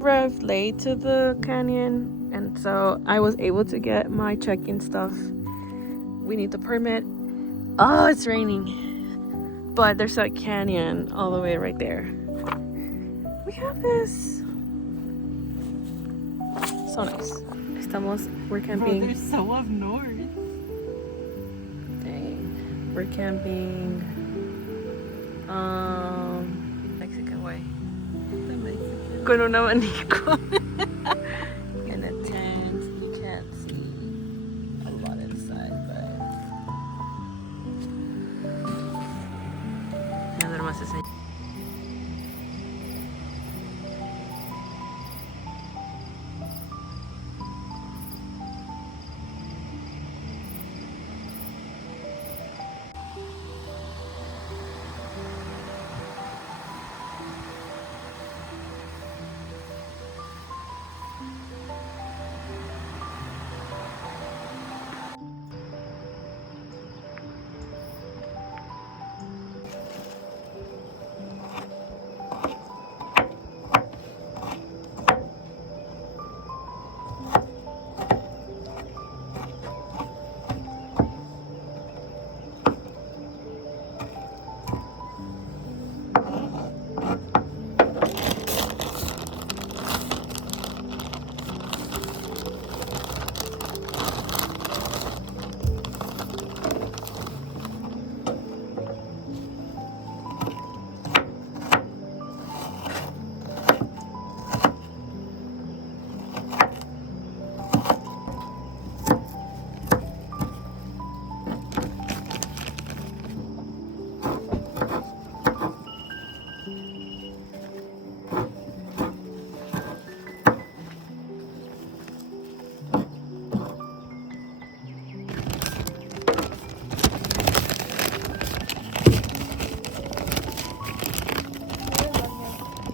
Arrived late to the canyon, and so I was able to get my check-in stuff. We need the permit. Oh, it's raining, but there's a canyon all the way right there. We have this. So nice. We're camping. Bro, they're so up north. Dang. We're camping. Mexican way. The Mexican. Con un abanico. In a tent. You can't see a lot inside, but. Nada más es ahí.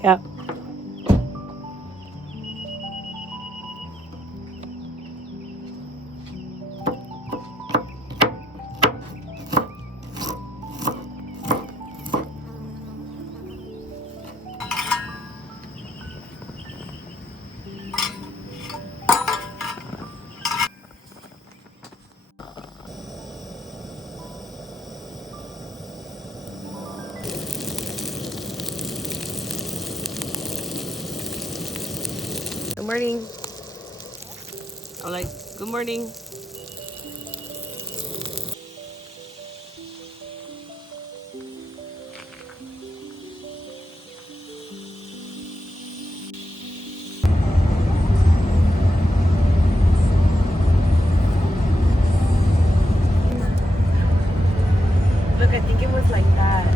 Yeah. Good morning. I'm like, good morning. Look, I think it was like that.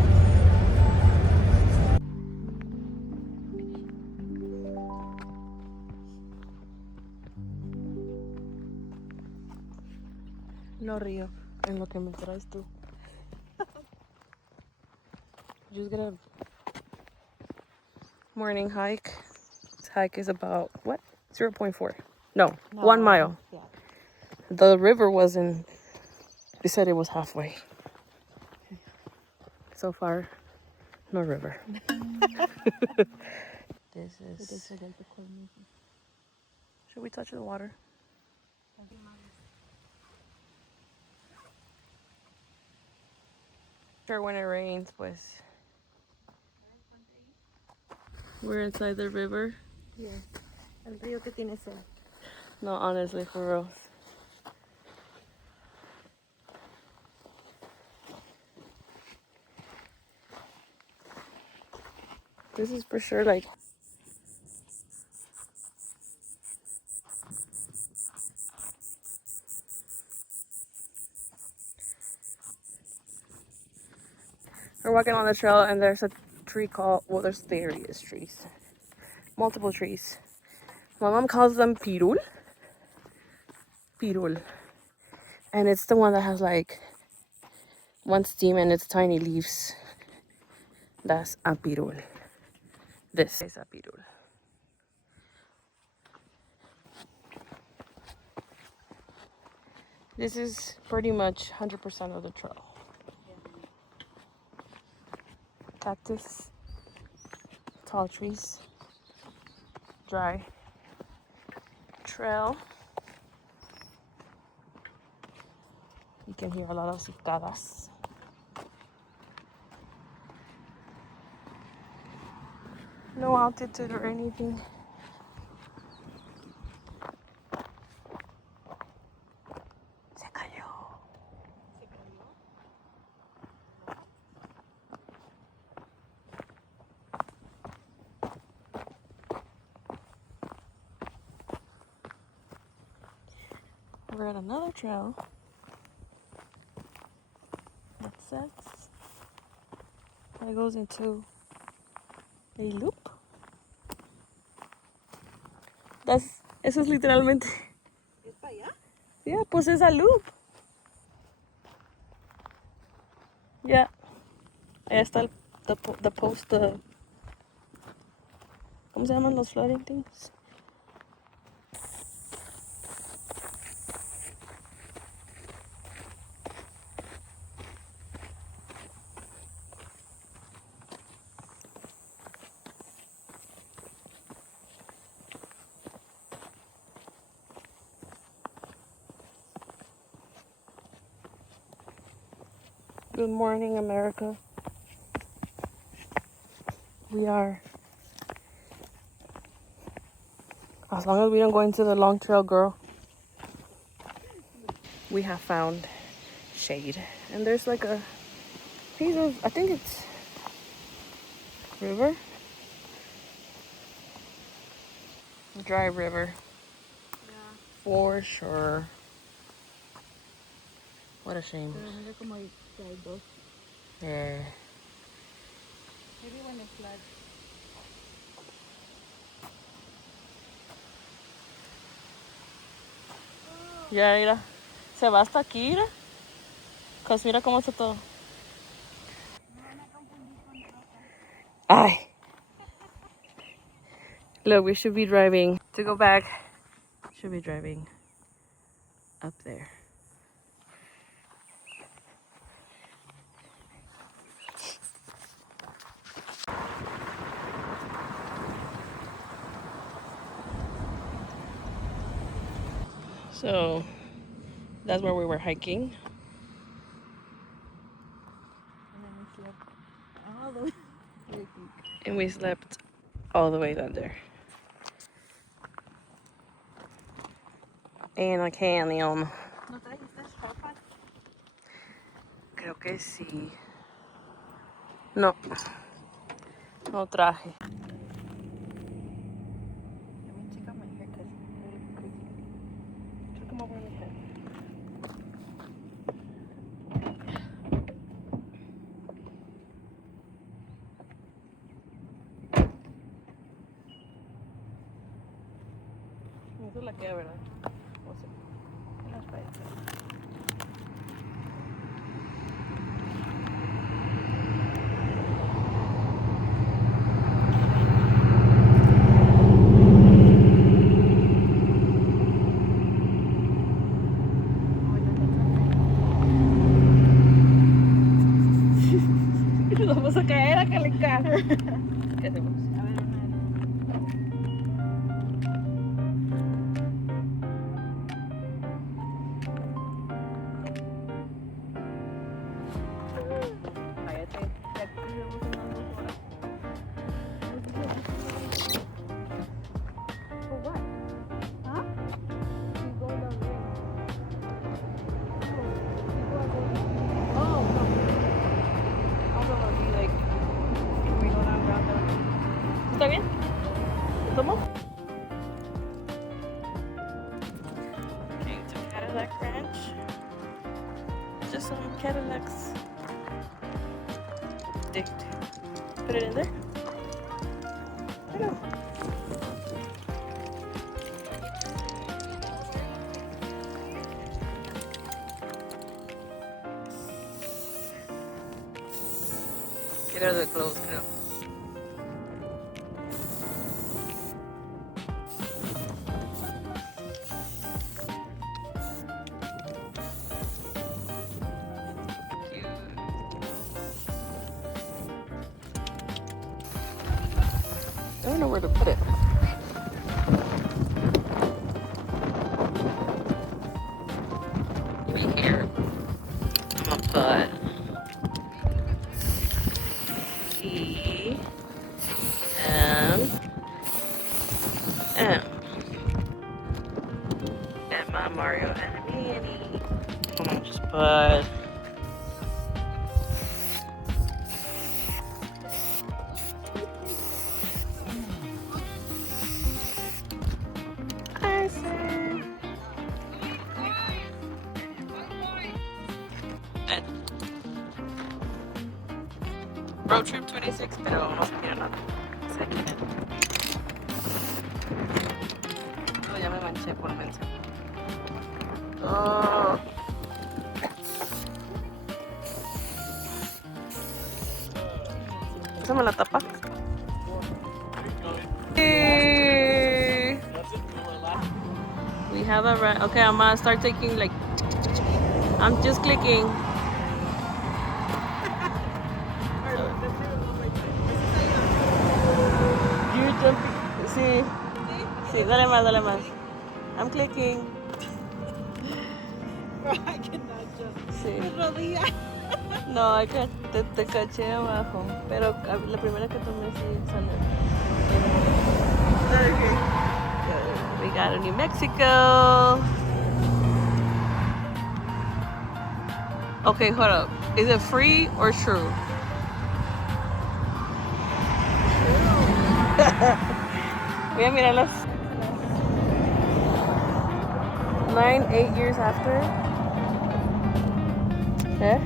No río en lo que me traes tú. Just get a morning hike. This hike is about, what? 0.4. No, 1 mile. Yeah. The river wasn't, they said it was halfway. So far, no river. This is... Should we touch the water? Sure, when it rains, pues. We're inside the river. Yeah. El río que tiene sed. No, honestly, for real. This is for sure like... We're walking on the trail and there's a tree called, well, there's various trees. Multiple trees. My mom calls them pirul. Pirul. And it's the one that has like one stem and its tiny leaves. That's a pirul. This is a pirul. This is pretty much 100% of the trail. Cactus, tall trees, dry trail. You can hear a lot of cicadas. No altitude or anything. Se cayó. We're at another trail that sets. It goes into a loop. Eso es literalmente. ¿Es para allá? Yeah, pues es a loop. Yeah. Ahí está the post. ¿Cómo se llaman los floating things? Good morning, America. We are, as long as we don't go into the long trail, girl, we have found shade. And there's like a piece of, I think it's river. Dry river. Yeah. For sure. What a shame. Pero mira como hay dos. Yeah. Maybe when it floods. Ya, mira. Se va hasta aquí, mira. Cause mira cómo está todo. Ay. Look, we should be driving. To go back, should be driving up there. So that's where we were hiking. And then we slept all the way. And we slept all the way down there. En el canyon. ¿No trajiste ropa? Creo que sí. No. No traje. Let me check out my hair because I look crazy. Check them over in the car. Esa es la que, ¿verdad? O sea, Las paredes. nos vamos a caer a calentar. ¿Qué hacemos? A ver, Cállate. Ya que vivimos unas 2 horas. For what? Huh? We go down there. Oh, no. I was gonna be like, we go down there. ¿Está bien? ¿Te tomo? Came to Cadillac Ranch. Just some Cadillacs. Dicked. Put it in there. I know. Get out of the clothes, creo. I don't know where to put it. Maybe here. I'm gonna put E M M. And my Mario and Minnie. I'm gonna just put icing. And road trip 26, pero vamos a mirar nada. Oh, ya me manché por mención. Oh. ¿Esa me la tapa? Hey. We have a rent. Okay, I'm gonna start taking like. I'm just clicking. You're jumping. Sí. Sí, dale más, dale más. I'm clicking. I cannot jump. Sí. Mi rodilla. No, te caché abajo. Pero la primera que tomé sí salió. Okay. We got a New Mexico. Okay, hold up. Is it free or true? Voy a mirar las 8 years after. ¿Eh?